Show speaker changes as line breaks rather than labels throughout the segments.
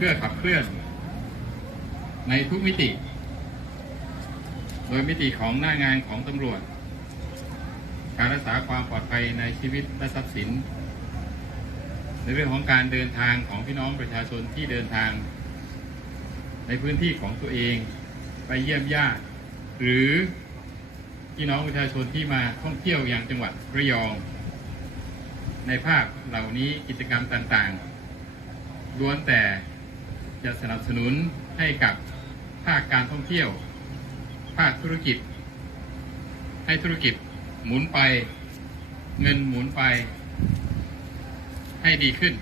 เพื่อขับเคลื่อน ในทุกมิติ โดยมิติของหน้างานของตำรวจ การรักษาความปลอดภัยในชีวิตและทรัพย์สิน ในเรื่องของการเดินทางของพี่น้องประชาชนที่เดินทาง ในพื้นที่ของตัวเอง ไปเยี่ยมญาติหรือพี่น้องประชาชนที่มาท่องเที่ยวยังจังหวัดระยอง ในภาพเหล่านี้กิจกรรมต่างๆล้วนแต่ จะสนับสนุนให้กับภาคการท่องเที่ยว ภาคธุรกิจ ให้ธุรกิจหมุนไปเงินหมุนไปให้ดีขึ้น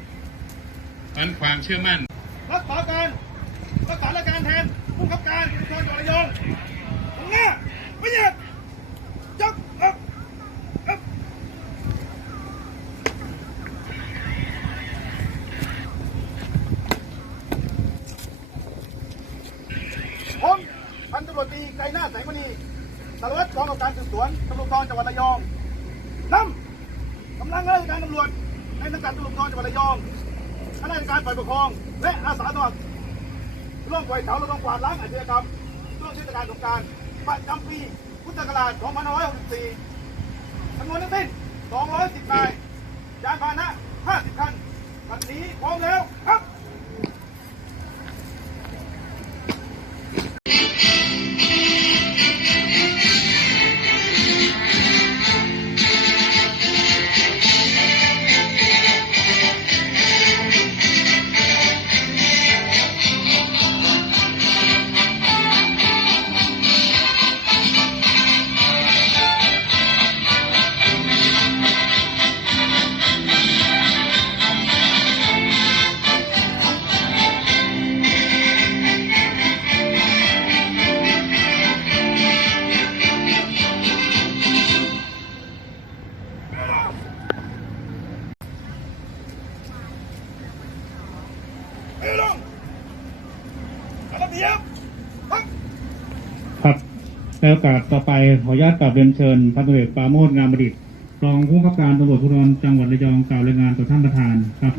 เพราะฉะนั้นความเชื่อมั่น
รักษาการกษาราชการแทนผู้บังคับการตำรวจจังหวัดระยองตรงหน้าไม่เหยียดยกอัพอัพ ผมพันตำรวจตีไกรหน้าแสงมณีสารวัตรกองกำกับการสืบสวนตำรวจกองจังหวัดระยองนำกำลังราชการตำรวจในสังกัดตำรวจกองจังหวัดระยองข้าราชการฝ่ายปกครอง และอาสาสมัครร่วมปล่อยแถวระดมกวาดล้างอาชญากรรมช่วงเทศกาลสงกรารประจำปีพุทธศักราช2564จำนวนทั้งสิ้น210นาย ไปลงระเบียบครับ
ในโอกาสต่อไปขออนุญาตกราบเรียนเชิญพันตำรวจเอกปราโมทงามบดิตรองผู้บังคับการตำรวจภูธรจังหวัดระยองกล่าวรายงานต่อท่านประธานครับ